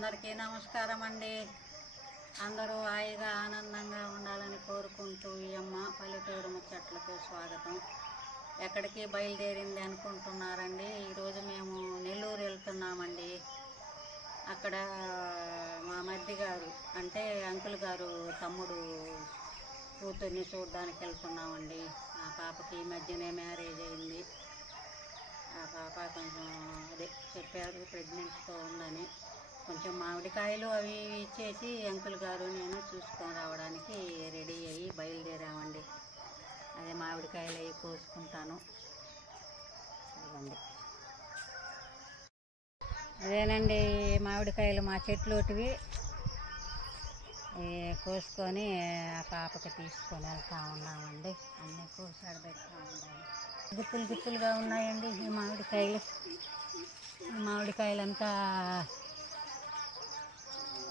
అందరికీ నమస్కారం అండి. అందరూ హాయిగా ఆనందంగా ఉండాలని కోరుకుంటూ ఈ అమ్మ పల్లెటూరు ముచ్చట్లకు స్వాగతం. ఎక్కడికి బయలుదేరింది అనుకుంటున్నారండి? ఈరోజు మేము నెల్లూరు వెళ్తున్నామండి. అక్కడ మా మరిది గారు అంటే అంకుల్ గారు తమ్ముడు కూతుర్ని చూడడానికి వెళ్తున్నామండి. ఆ పాపకి ఈ మధ్యనే మ్యారేజ్ అయింది. ఆ పాప కొంచెం చెప్పారు ప్రెగ్నెంట్తో ఉందని. కొంచెం మామిడికాయలు అవి ఇచ్చేసి అంకుల్ గారు నేను చూసుకొని రావడానికి రెడీ అయ్యి బయలుదేరామండి. అదే మామిడికాయలు అవి కోసుకుంటాను. అదేనండి మామిడికాయలు మా చెట్లుటివి కోసుకొని ఆ పాపకి తీసుకొని వెళ్తూ ఉన్నామండి. అన్నీ కోసాడు పెడతా ఉన్నాము. గుత్తులు గుత్తులుగా ఉన్నాయండి ఈ మామిడికాయలు. ఈ మామిడికాయలంతా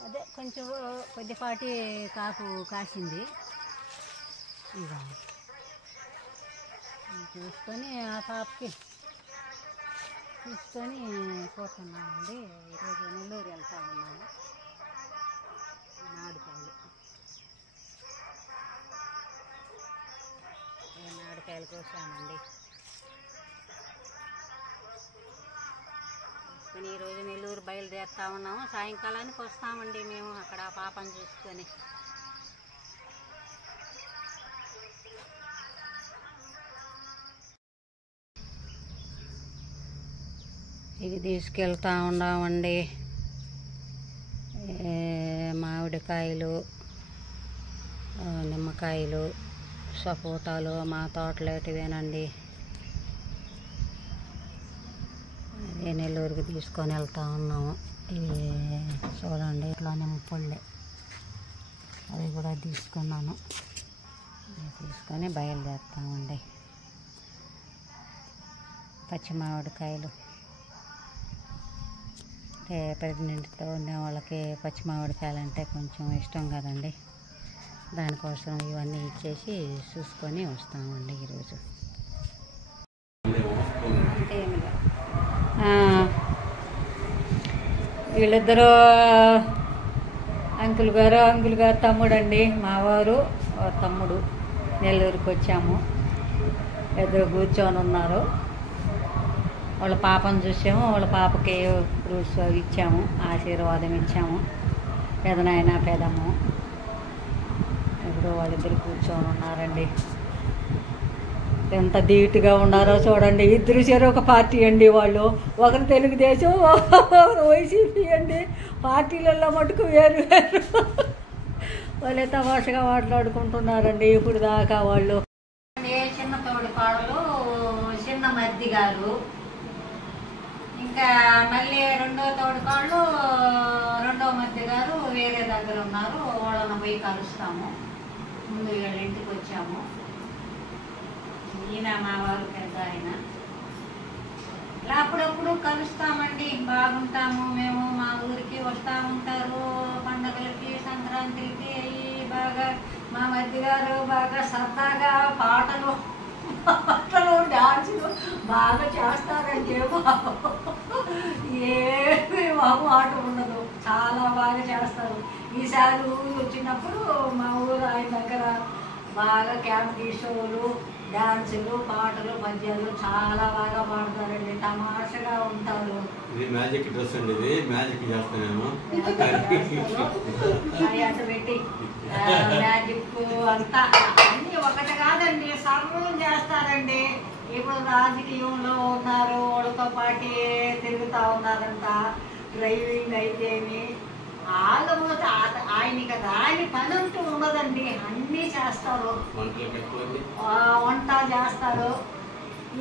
అదే కొంచెం కొద్దిపాటి కాపు కాసింది. ఇక చూసుకొని ఆ పాపకి తీసుకొని పోతున్నామండి. ఈరోజు నెల్లూరు వెళ్తా ఉన్నాము. మామిడికాయలు కోసామండి. ఈరోజు నెల్లూరు బయలుదేరుతా ఉన్నాము. సాయంకాలానికి వస్తామండి మేము అక్కడ పాపను చూసుకొని. ఇవి తీసుకెళ్తా ఉన్నామండి. మామిడికాయలు, నిమ్మకాయలు, సపోటాలు మా తోటలేటివేనండి. నెల్లూరుకి తీసుకొని వెళ్తా ఉన్నాము. ఇవి చూడండి ఇట్లా నిమ్మపళ్ళే అవి కూడా తీసుకున్నాను. తీసుకొని బయలుదేరుతామండి. పచ్చి మామిడికాయలు అంటే ప్రెగ్నెంట్తో ఉండే వాళ్ళకి పచ్చి మామిడికాయలు అంటే కొంచెం ఇష్టం కదండి. దానికోసం ఇవన్నీ ఇచ్చేసి చూసుకొని వస్తామండి ఈరోజు. వీళ్ళిద్దరూ అంకుల్ గారు తమ్ముడు అండి. మావారు తమ్ముడు నెల్లూరుకి వచ్చాము. ఇద్దరు కూర్చొని ఉన్నారు. వాళ్ళ పాపను చూసాము. వాళ్ళ పాపకి ఫ్రూట్స్ ఇచ్చాము, ఆశీర్వాదం ఇచ్చాము. పెదనాయన పెదమ్మ ఇప్పుడు వాళ్ళిద్దరు కూర్చొని ఉన్నారండి. ఎంత ధీటుగా ఉన్నారో చూడండి. ఇద్దరు ఒక పార్టీ అండి. వాళ్ళు ఒకరు తెలుగుదేశం, ఒకరు వైసీపీ అండి. పార్టీలలో మటుకు వేరు వేరు వాళ్ళే తమాషగా మాట్లాడుకుంటున్నారండి ఇప్పుడు దాకా వాళ్ళు. చిన్న తోడి పాడలు చిన్న మద్ది గారు, ఇంకా మళ్ళీ రెండో తోడి పాళ్ళు రెండో మద్ది గారు వేరే దగ్గర ఉన్నారు. వాళ్ళని పోయి కలుస్తాము. ముందు వీళ్ళ ఇంటికి వచ్చాము. ఈయన మా వారు పెద్ద ఆయన. ఇలా అప్పుడప్పుడు కలుస్తామండి, బాగుంటాము. మేము మా ఊరికి వస్తూ ఉంటారు పండగలకి, సంక్రాంతికి. బాగా మా మధ్య గారు బాగా సరదాగా పాటలు డాన్సులు బాగా చేస్తారంటే ఏమి మాట ఉండదు, చాలా బాగా చేస్తారు. ఈసారి ఊరు వచ్చినప్పుడు మా ఊరు ఆయన దగ్గర బాగా క్యాంప్ షోలు, డాన్సులు, పాటలు, పద్యాలు చాలా బాగా పాడతారండి. తమాషగా ఉంటారు. ఇది మ్యాజిక్ డ్రెస్ అండి. ఇది మ్యాజిక్ చేస్తాను అటు పెట్టి మ్యాజిక్ అంతా అన్ని ఒకటి కాదండి, సర్వం చేస్తారండి. ఇప్పుడు రాజకీయంలో ఉన్నారు, వాళ్ళతో పాటు తిరుగుతూ ఉన్నారంట. డ్రైవింగ్ అయితేమి వాళ్ళు ఆయనకి రాని పని అంటూ ఉండదండి. అన్నీ చేస్తారు, వంట చేస్తారు.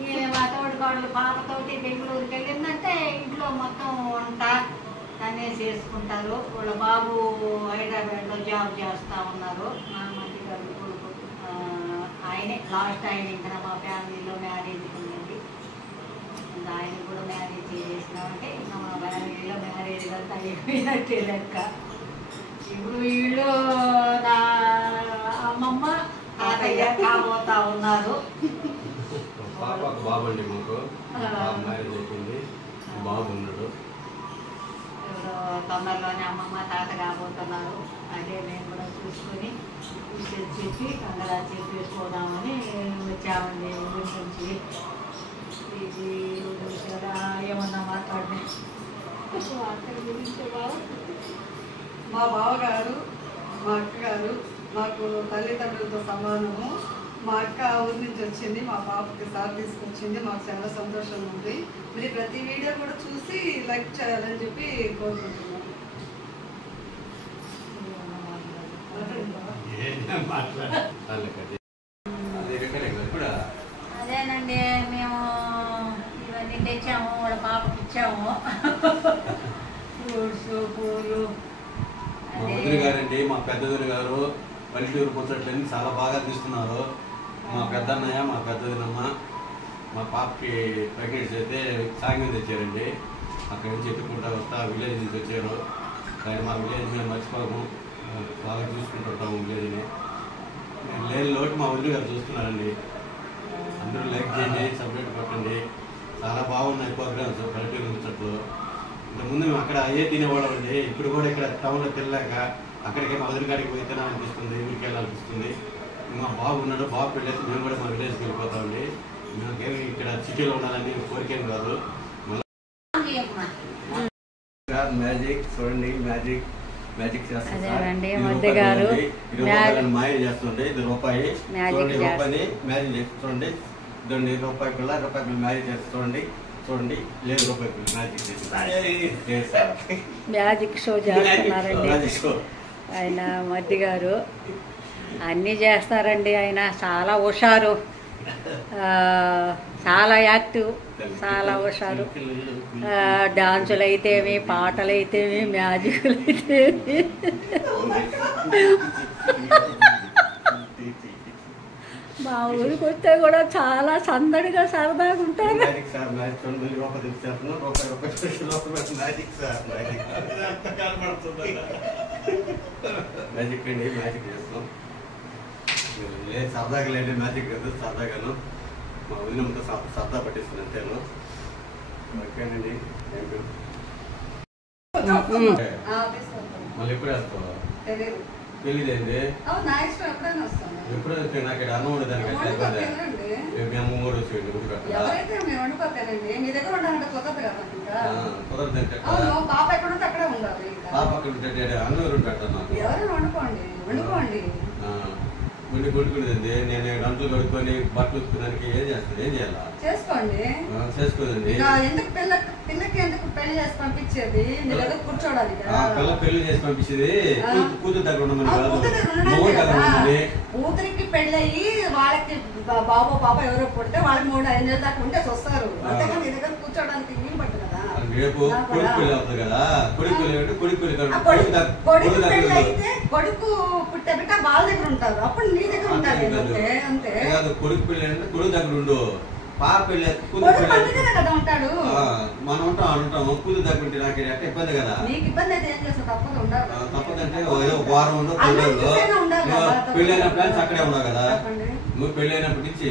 ఈ మా తోడుకోడలు పాపతోటి బెంగళూరుకి వెళ్ళిందంటే ఇంట్లో మొత్తం వంట అన్నీ చేసుకుంటారు. వాళ్ళ బాబు హైదరాబాద్లో జాబ్ చేస్తూ ఉన్నారు. మా మధ్య గారు కొడుకు ఆయనే లాస్ట్. ఆయన ఇంకా మా ఫ్యామిలీలో మ్యారేజ్ ఉందండి. ఇంకా ఆయన కూడా మ్యారేజ్ చేసినామంటే ఇంకా మా ఫ్యామిలీలో మ్యారేజ్ అంతా అయిపోయినట్టే లెక్క. ఇప్పుడు వీళ్ళు నా అమ్మమ్మ తాతయ్య కాబోతా ఉన్నారు. బాబండి మాకు మ్యారేజ్ అయిపోయింది. బాబు ఉన్నాడు. తొందరలోనే అమ్మమ్మ తాత కాబోతున్నారు. అదే నేను కూడా చూసుకొని చెప్పి కంగరా చెప్పేసుకోదామని వచ్చామండి ఊరి నుంచి. ఇది ఏమన్నా మాట్లాడినా అక్కడి గురించి మా బావగారు మా అక్కగారు మాకు తల్లిదండ్రులతో సమానము. మా అక్క ఊరి నుంచి వచ్చింది, మా పాపకి సార్ తీసుకొచ్చింది. మాకు చాలా సంతోషంగా ఉంది. మీరు ప్రతి వీడియో కూడా చూసి లైక్ చేయాలని చెప్పి కోరుకుంటున్నాను. అదేనండి, మేము ఇవన్నీ తెచ్చాము, వాళ్ళ పాపకి ఇచ్చాము. ఫ్రూట్స్ పూలు. మా వదిన గారండి, మా పెద్దవదిన గారు పల్లెటూరు ముచ్చట్లన్నీ చాలా బాగా తీస్తున్నారు. మా పెద్దన్నయ్య, మా పెద్దదినమ్మ మా పాపకి ప్రెగ్నెన్సీ అయితే సాంగ్యం తెచ్చారండి. అక్కడి నుంచి ఎత్తుకుంటా వస్తా విలేజ్ నుంచి వచ్చారు. కానీ మా విలేజ్ మేము మర్చిపోము, బాగా చూసుకుంటుంటాము విలేజ్ని. లేని లోటు మా వదిన గారు చూస్తున్నారండి. అందరూ లైక్ చేయండి, సబ్స్క్రైబ్ కొట్టండి. చాలా బాగున్నాయి ప్రోగ్రామ్స్ పల్లెటూరు ముచ్చట్లు. ఇంతకుముందు మేము అక్కడ అయ్యే తినేవాళ్ళం అండి. ఇప్పుడు కూడా ఇక్కడ టౌన్లో తినలేక అక్కడికి మా వదిన గారికి పోయి తినాలనిపిస్తుంది, ఊరికి వెళ్ళాలనిపిస్తుంది. మా బాబు ఉన్నాడు, బాబు పెళ్ళేసి మేము కూడా మా విలేజ్కి వెళ్ళిపోతామండి. మాకేమి ఇక్కడ సిటీలో ఉండాలని కోరికేం కాదు. మ్యాజిక్ చూడండి, మ్యాజిక్ అదేనండి మధ్య గారు మాయ చేస్తుంది. ఇది రూపాయి రూపాయి మ్యాజిక్ చేసి చూడండి. ఇదండి రూపాయి పిల్ల మ్యాజిక్ చేసి చూడండి. లేదు రూపాయి పిల్ల మ్యాజిక్ చేసి మ్యాజిక్ షో చేస్తున్నారండి ఆయన మధ్య గారు. అన్నీ చేస్తారండి ఆయన. చాలా హుషారు, చాలా యాక్టివ్, చాలా హుషారు. డాన్సులు అయితేమి, పాటలు అయితేమి, మ్యాజిక్లు అయితేమి. మా ఊరికి వస్తే కూడా చాలా సందడిగా సరదాగా ఉంటారు. మ్యాజిక్ అండి, మ్యాజిక్ చేస్తాం. సరదాగా లేండి, మ్యాజిక్ కాదు సరదాగాను. మా వదినంతో సరదా పట్టిస్తుంది అంతేను. ఓకేనండి, మళ్ళీ ఎప్పుడు వేస్తావా? తెలియదేంది ఎప్పుడు వస్తే నాకు ఇక్కడ అన్నం ఉండేదానికి మీ అమ్మ ఊరు వచ్చేయండి గుడి కుదరదంటే పాప అక్కడ అన్నం ఎవరు పెట్టాను నాకు గుండి కొట్టుకునేదండి. నేను గంటలు కడుక్కొని బట్టలు ఉతుకున్నానికి ఏం చేస్తాను? ఏం చేయాలా? చేసుకోదండి. పిల్లకి పెళ్లి చేసి పంపించేది పెళ్లి చేసి పంపించేది కూతురు దగ్గర ఉండమని కూతురికి పెళ్ళయి వాళ్ళకి బాబో పాప ఎవరో పుడితే వాళ్ళకి 3-5 నెలల దాకా ఉంటే వస్తారు. అంతేకాని నీ దగ్గర కూర్చోడానికి వీలు పట్టు కదా. రేపు కొడుకు పెళ్లి అవుతుంది కదా. కొడుకు పుట్టే బిడ్డ వాళ్ళ దగ్గర ఉంటారు, అప్పుడు నీ దగ్గర ఉంటారు. అంతే కొడుకు పెళ్లి అంటే కొడుకు దగ్గర ఉండు. పాప పెళ్లి కదా ఉంటాడు. మనం ఉంటాము కూతురు దగ్గర ఉంటే నాకు అంటే ఇబ్బంది కదా. నీకు ఇబ్బంది అయితే ఏం చేస్తావు? తప్పదు ఉండాలి. తప్పదంటే ఏదో వారం ఉండవు, పెళ్లి అయిన ప్లాన్స్ అక్కడే ఉన్నావు కదా. నువ్వు పెళ్లి అయినప్పటి నుంచి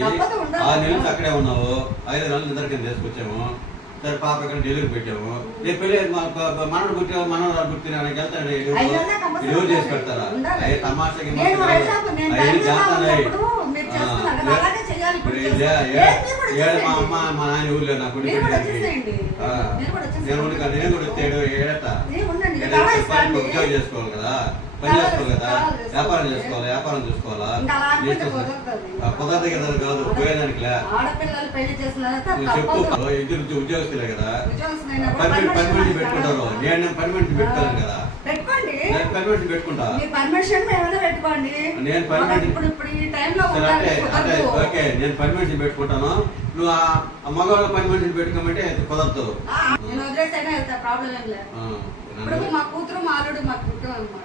6 నెలలు అక్కడే ఉన్నావు. 5 నెలలు నిద్ర కింద తీసుకొచ్చాము. సరే పాప ఇక్కడ డెలివరీ పెట్టాము. రేపు పెళ్లి మనడు పుట్టాము, మనవరాలు పుట్టినానికి వెళ్తాడు. ఎవరు చేసి పెడతారా? తమాషకి మా అమ్మ మా నాన్న ఊర్లో నా కొడుకు నేను కూడా వచ్చాడు. ఉద్యోగం చేసుకోవాలి కదా, పని చేసుకోవాలి కదా, వ్యాపారం చూసుకోవాలా. కుదరదు కదా, కాదు పోయేదానికి చెప్పు. ఇద్దరు ఉద్యోగస్తులే కదా, పర్మిషన్ పెట్టుకుంటారు. నేను పర్మిషన్ పెట్టుకోలేను కదా. పర్మిషన్ పెట్టుకుంటా. ఓకే, నేను పర్మిషన్ పెట్టుకుంటాను. నువ్వు ఆ మగవాళ్ళ పర్మిషన్ పెట్టుకోమంటే కుదరదు. మా కూతురు మా అల్లుడు మాకు ముఖ్యం అనమాట.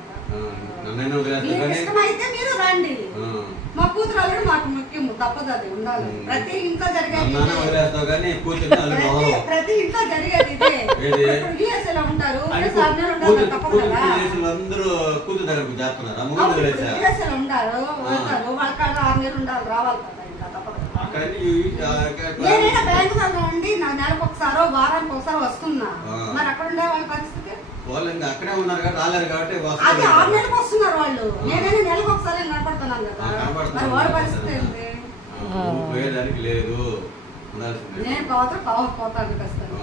ఇష్టమైతే మీరు రండి. మా కూతురు అల్లుడు మాకు ముఖ్యం, తప్పదు, అది ఉండాలి. ప్రతి ఇంట్లో జరిగేది ప్రతి ఇంట్లో జరిగేది ఇదే. యూఎస్ఏలో ఉంటారు, అందరూ కూతురు దగ్గరకు చేస్తున్నారు. యూఎస్ఏలో ఉంటారు, వెళ్తారు. వాళ్ళ కాడ 6 నెలలు ఉండాలి, రావాలి కదా. ఇంకా తప్పదు. నేనైనా బ్యాంకు దగ్గర ఉండి నా నెలకు ఒకసారో వారానికి ఒకసారి వస్తున్నా. మరి అక్కడ ఉండే వాళ్ళ పరిస్థితి ఇంకా అక్కడే ఉన్నారు కదా, రాలేరు కాబట్టి అది 6 నెలలకు వస్తున్నారు వాళ్ళు. నేనైనా నెలకు ఒకసారి కనపడుతున్నాను కదా, మరి వాడి పరిస్థితి ఏంటి? పోయేదానికి లేదు, ఉండాల్సిందే. నేను పోతాను కష్టాలు.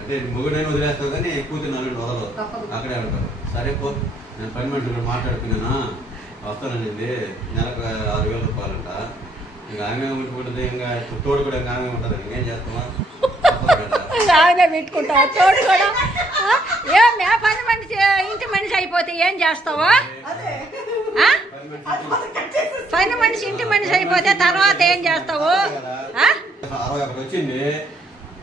అంటే మొగుడైనా వదిలేస్తావు కానీ కూతురు నలుగురు వదలవు, అక్కడే ఉంటారు. సరే పో, నేను పని మనుషులు మాట్లాడుకున్నానా, వస్తానండి. నెలకు 6,000 రూపాయలంట. ఇంకా ఆమె ఉంటుకుంటుంది, ఇంకా తోడు కూడా ఆమె ఉంటుంది. ఇంకేం చేస్తామా, ఆమె పెట్టుకుంటావా తోడు కూడా? పని మనిషి ఇంటి మనిషి అయిపోతే ఏం చేస్తావా? పని మనిషి ఇంటి మనిషి అయిపోతే తర్వాత ఏం చేస్తావు? 61 వచ్చింది.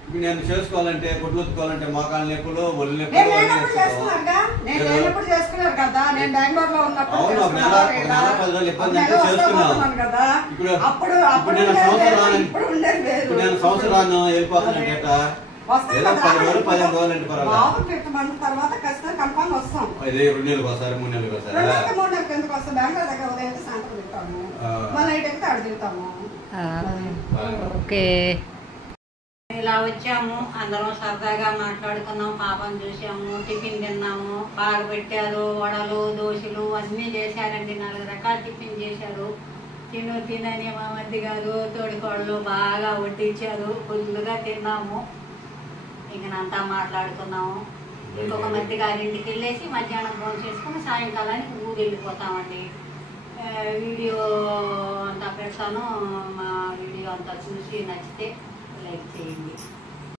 ఇప్పుడు నేను చేసుకోవాలంటే గుడ్లు ఉత్తుకోవాలంటే మోకాళ్ళ నొప్పులు, ఒళ్ళు నేను లేనప్పుడు చేసుకున్నారు కదా, నేను బెంగళూరులో ఉన్నప్పుడు అవును, ఒక నెల 10 రోజులు ఇబ్బంది అంటే చేసుకున్నాను కదా. ఇప్పుడు నేను సంవత్సరాన్ని వెళ్ళిపోతానంటే ఏదో 10 రోజులు 15 రోజులు అంటే పర్వాలేదు. తర్వాత ఖచ్చితంగా కన్ఫర్మ్ వస్తాం. 2 నెలలకు ఒకసారి 3 నెలలకు ఒకసారి 3 నెలలకు ఎందుకు వస్తాం? బెంగళూరు దగ్గర ఉదయం సాయంత్రం తింటాము, మళ్ళీ నైట్ అయితే అక్కడ తింటాము. ఓకే, ఇలా వచ్చాము, అందరం సరదాగా మాట్లాడుకున్నాం, పాపను చూసాము, టిఫిన్ తిన్నాము. బాగా పెట్టారు, వడలు దోశలు అన్నీ చేశారండి. 4 రకాల టిఫిన్ చేశారు. తినని మా మధ్య గారు తోడికోళ్ళు బాగా వడ్డించారు. ఫుల్గా తిన్నాము. ఇంకనంతా మాట్లాడుకున్నాము. ఇంకొక మధ్య గారింటికి వెళ్ళేసి మధ్యాహ్నం ఫోన్ చేసుకుని సాయంకాలానికి ఊరు వెళ్ళిపోతామండి. వీడియో అంతా పెడతాను, మా వీడియో అంతా చూసి నచ్చితే లైక్ చేయండి.